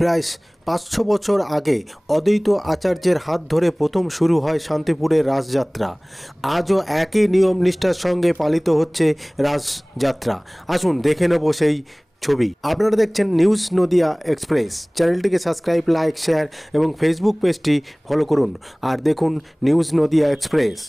প্রায় ৫০০ বছর আগে অদ্বৈত আচার্যের হাত ধরে প্রথম শুরু হয় শান্তিপুরের রাসযাত্রা। আজও একই নিয়ম নিষ্ঠার সঙ্গে পালিত হচ্ছে রাসযাত্রা। আসুন দেখে নেব সেই ছবি। আপনারা দেখছেন নিউজ নদিয়া এক্সপ্রেস। চ্যানেলটিকে সাবস্ক্রাইব, লাইক, শেয়ার এবং ফেসবুক পেজটি ফলো করুন আর দেখুন নিউজ নদিয়া এক্সপ্রেস।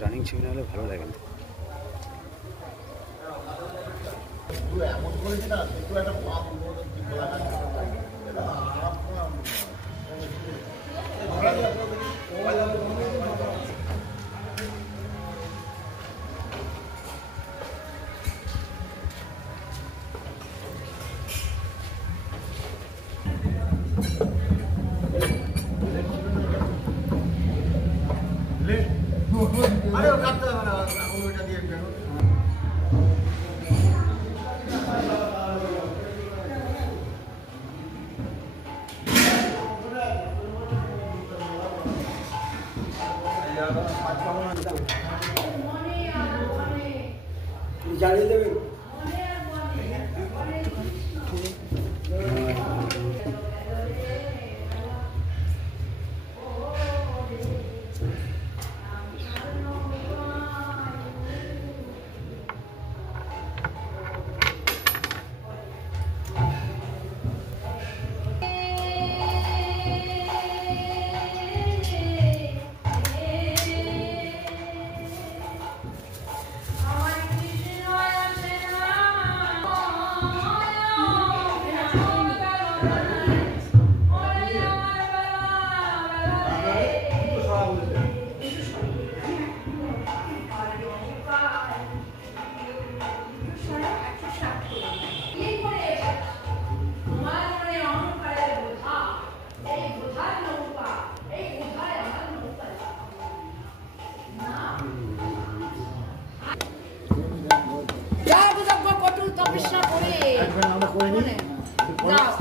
রানিং ছবি হলে ভালো লাগে না। জ্বালিয়ে দেবে।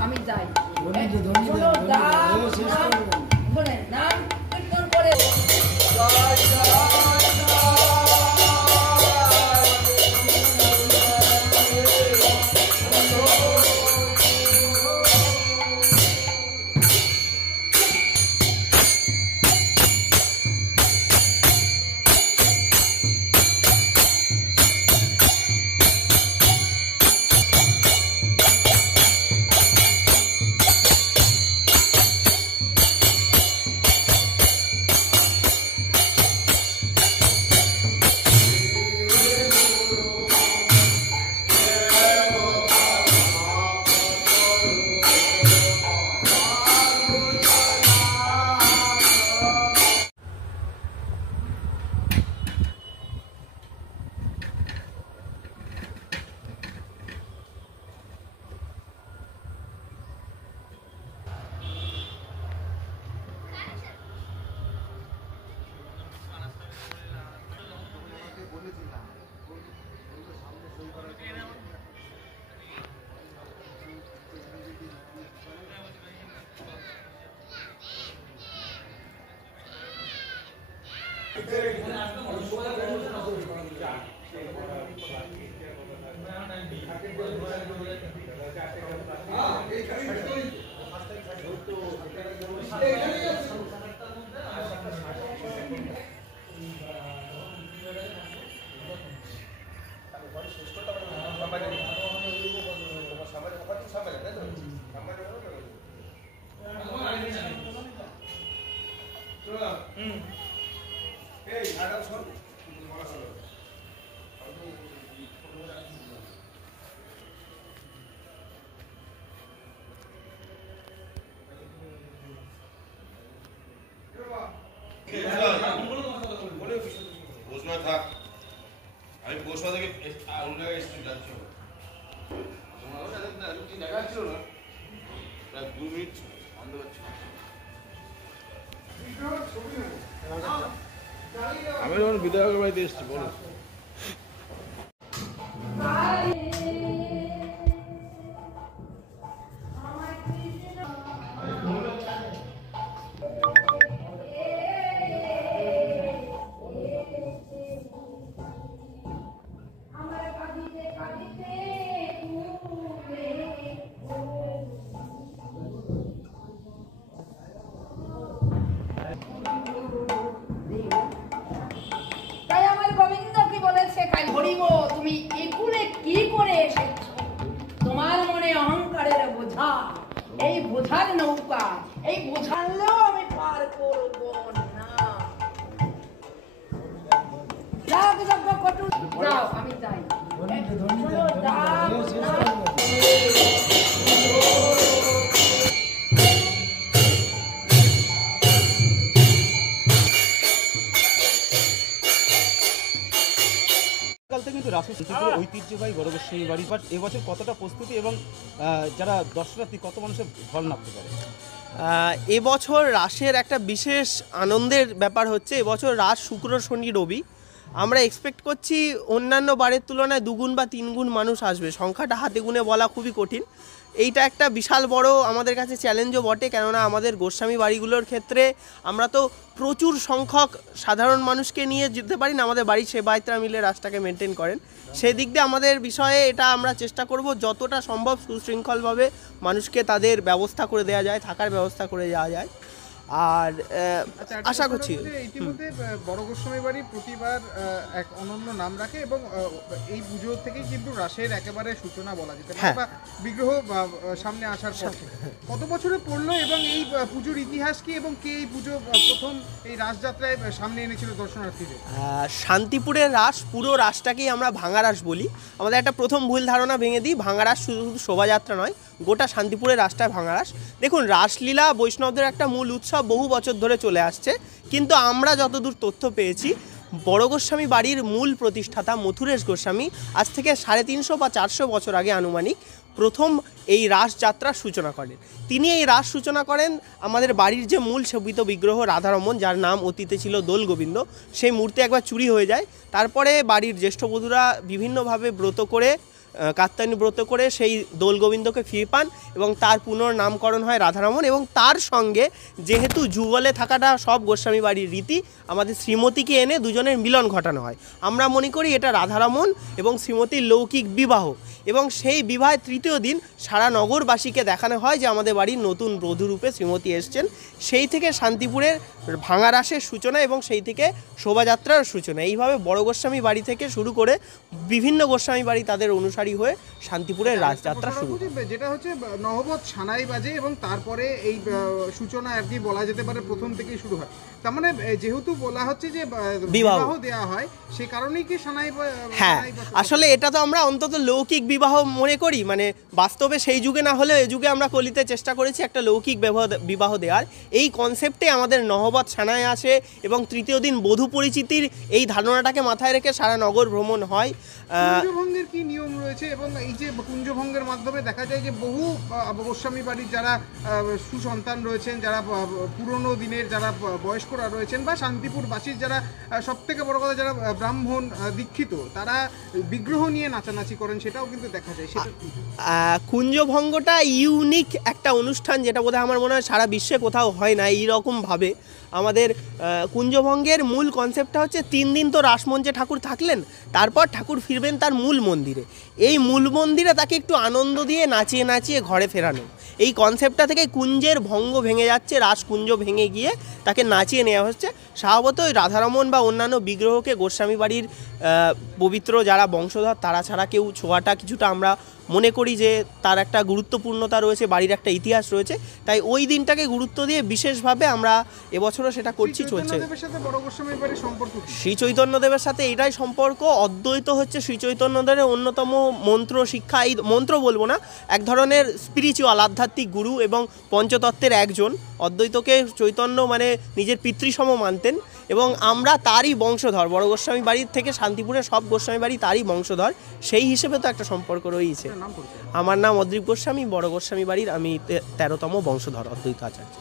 আমি যাই নাম কীর্তন করে আমি বসা থেকে অন্য জায়গায় যাচ্ছি তোমার দেখা ছিল না প্রায় 2 মিনিট আনতে পারছি আমি যখন বিধায়কের বাড়িতে এসেছি বলো। তাই আমার গোবিন্দ কি বলেছে, কাল হরিব তুমি একুলে কি করে এসেছো? তোমার মনে অহংকারের বোঝা, এই বোঝার নৌকা, এই বোঝালেও আমি পার করব না। যাও যজ্ঞ কটু, যাও আমি যাই। শোনো, যাও, যাও। কাল থেকে কিন্তু রাসের শান্তিপুরের ঐতিহ্যবাহী বড় গোস্বামী বাড়ি, বাট এবছর কতটা প্রস্তুতি এবং যারা দর্শনার্থী কত মানুষের ঢল নামতে পারে? এবছর রাসের একটা বিশেষ আনন্দের ব্যাপার হচ্ছে, এবছর রাস শুক্র শনি রবি। আমরা এক্সপেক্ট করছি অন্যান্য বারের তুলনায় দুগুণ বা তিনগুণ মানুষ আসবে। সংখ্যাটা হাতে গুনে বলা খুবই কঠিন। এইটা একটা বিশাল বড় আমাদের কাছে চ্যালেঞ্জও বটে, কেননা আমাদের গোস্বামী বাড়িগুলোর ক্ষেত্রে আমরা তো প্রচুর সংখ্যক সাধারণ মানুষকে নিয়ে যেতে পারি না, আমাদের বাড়ির সেবায়িতরা মিলে রাসটাকে মেনটেন করেন। সেই দিক দিয়ে আমাদের বিষয়ে এটা আমরা চেষ্টা করব যতটা সম্ভব সুশৃঙ্খলভাবে মানুষকে তাদের ব্যবস্থা করে দেওয়া যায়, থাকার ব্যবস্থা করে দেওয়া যায়। আর আশা করছি ইতিমধ্যে বড় গোস্বামী বাড়ি প্রতিবার এক অনন্য নাম রাখে এবং এই পুজো থেকেই কিন্তু রাসের একেবারে সূচনা বলা যেতে পারে, বা বিগ্রহ সামনে আসার পর। কত বছরে পড়লো এবং এই পুজোর ইতিহাস কি, এবং কে এই পুজো প্রথম এই রাসযাত্রায় সামনে এনেছিল দর্শনার্থীদের? শান্তিপুরের রাস, পুরো রাসটাকেই আমরা ভাঙা রাস বলি। আমাদের একটা প্রথম ভুল ধারণা ভেঙে দিই, ভাঙা রাস শুধু শোভাযাত্রা নয়, গোটা শান্তিপুরের রাসটা ভাঙা রাস। দেখুন, রাসলীলা বৈষ্ণবদের একটা মূল উৎসব, বহু বছর ধরে চলে আসছে, কিন্তু আমরা যতদূর তথ্য পেয়েছি বড় গোস্বামী বাড়ির মূল প্রতিষ্ঠাতা মথুরেশ গোস্বামী আজ থেকে 350 বা 400 বছর আগে আনুমানিক প্রথম এই রাস যাত্রার সূচনা করেন। তিনি এই রাস সূচনা করেন আমাদের বাড়ির যে মূল শোভিত বিগ্রহ রাধারমণ, যার নাম অতীতে ছিল দোল গোবিন্দ, সেই মূর্তি একবার চুরি হয়ে যায়। তারপরে বাড়ির জ্যেষ্ঠ বধূরা বিভিন্নভাবে ব্রত করে, কাত্যায়নী ব্রত করে সেই দোল গোবিন্দকে ফিরে পান এবং তার পুনর্নামকরণ হয় রাধারমণ। এবং তার সঙ্গে যেহেতু যুগলে থাকাটা সব গোস্বামী বাড়ির রীতি, আমাদের শ্রীমতীকে এনে দুজনের মিলন ঘটানো হয়। আমরা মনে করি এটা রাধারমণ এবং শ্রীমতীর লৌকিক বিবাহ, এবং সেই বিবাহের তৃতীয় দিন সারা নগরবাসীকে দেখানো হয় যে আমাদের বাড়ির নতুন বধূরূপে শ্রীমতী এসছেন। সেই থেকে শান্তিপুরের ভাঙা রাসের সূচনা এবং সেই থেকে শোভাযাত্রার সূচনা। এইভাবে বড় গোস্বামী বাড়ি থেকে শুরু করে বিভিন্ন গোস্বামী বাড়ি তাদের অনুসারী হয়ে শান্তিপুরের রাসযাত্রা শুরু। যেটা হচ্ছে নহবত সানাই বাজে এবং তারপরে এই সূচনা আর কি বলা যেতে পারে প্রথম থেকেই শুরু হয়। তার মানে যেহেতু বলা হচ্ছে যে বিবাহ দেওয়া হয়, সে কারণেই কি সানাই? হ্যাঁ, আসলে এটা তো আমরা অন্তত লৌকিক বিবাহ মনে করি, মানে বাস্তবে সেই যুগে না হলেও এই যুগে আমরা কলিতে চেষ্টা করেছি একটা লৌকিক বিবাহ দেওয়ার। এই কনসেপ্টে আমাদের নহবত সানায় আসে এবং তৃতীয় দিন বধূ পরিচিতির এই ধারণাটাকে মাথায় রেখে সারা নগর ভ্রমণ হয়। কুঞ্জভঙ্গের কি নিয়ম রয়েছে? এবং এই যে কুঞ্জভঙ্গের মাধ্যমে দেখা যায় যে বহু গোস্বামী বাড়ির যারা সুসন্তান রয়েছেন, যারা পুরনো দিনের যারা বয়স্করা রয়েছেন, বা শান্তিপুরবাসীর যারা সবথেকে বড় কথা যারা ব্রাহ্মণ দীক্ষিত, তারা বিগ্রহ নিয়ে নাচানাচি করেন, সেটাও কিন্তু দেখা যায়। সেটা কুঞ্জভঙ্গটা ইউনিক একটা অনুষ্ঠান, যেটা বোধহয় আমার মনে হয় সারা বিশ্বে কোথাও হয় না এইরকমভাবে। আমাদের কুঞ্জভঙ্গের মূল কনসেপ্টটা হচ্ছে 3 দিন তো রাসমঞ্চে ঠাকুর থাকলেন, তারপর ঠাকুর ফিরবেন তার মূল মন্দিরে। এই মূল মন্দিরে তাকে একটু আনন্দ দিয়ে নাচিয়ে নাচিয়ে ঘরে ফেরানো, এই কনসেপ্টটা থেকে কুঞ্জের ভঙ্গ ভেঙে যাচ্ছে, রাসকুঞ্জ ভেঙে গিয়ে তাকে নাচিয়ে নেওয়া হচ্ছে। স্বভাবত ওই রাধারমণ বা অন্যান্য বিগ্রহকে গোস্বামী বাড়ির পবিত্র যারা বংশধর তারা ছাড়া কেউ ছোঁয়াটা কিছুটা আমরা মনে করি যে তার একটা গুরুত্বপূর্ণতা রয়েছে, বাড়ির একটা ইতিহাস রয়েছে, তাই ওই দিনটাকে গুরুত্ব দিয়ে বিশেষভাবে আমরা এবছরও সেটা করছি, চলছে। শ্রী চৈতন্যদেবের সাথে এটাই সম্পর্ক। অদ্বৈত হচ্ছে শ্রী চৈতন্যদেবের অন্যতম মন্ত্র শিক্ষা, এই মন্ত্র বলবো না, এক ধরনের স্পিরিচুয়াল আধ্যাত্মিক গুরু এবং পঞ্চতত্ত্বের একজন। অদ্বৈতকে চৈতন্য মানে নিজের পিতৃসম মানতেন এবং আমরা তারই বংশধর। বড় গোস্বামী বাড়ির থেকে শান্তিপুরের সব গোস্বামী বাড়ি তারই বংশধর, সেই হিসেবে তো একটা সম্পর্ক রয়েছে। আমার নাম অদ্রিক গোস্বামী, বড় গোস্বামী বাড়ির আমি 13তম বংশধর, অদ্বৈত আচার্য।